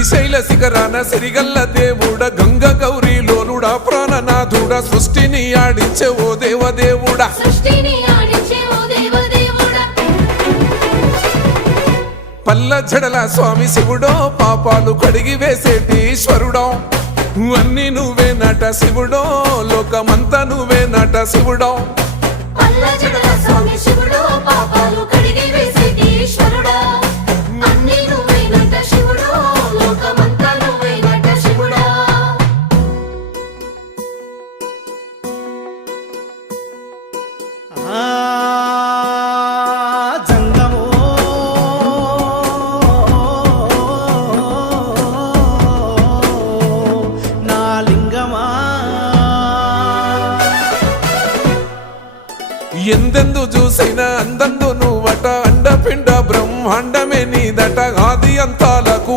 శ్రీశైల శిఖరాన సిరిగల్ల దేవుడ గంగ గౌరీ లోలుడా ప్రాణనాథుడ సృష్టిని ఆడించే ఓ దేవదేవుడా పల్ల జడల స్వామి శివుడో పాపాలు కడిగి వేసేటి ఈశ్వరుడో అన్ని నువ్వే నట శివుడో లోకమంతా నువ్వే నట శివుడో పల్ల జడల స్వామి శివుడో పాపాలు కడిగి వేసేటి ఈశ్వరుడా అన్ని నువ్వే నట శివుడో లోకమంతా నువ్వే నట శివుడా ఎందెందు చూసిన అందందు నువ్వట అండపిండ బ్రహ్మాండమే నీదట ఆది అంతాల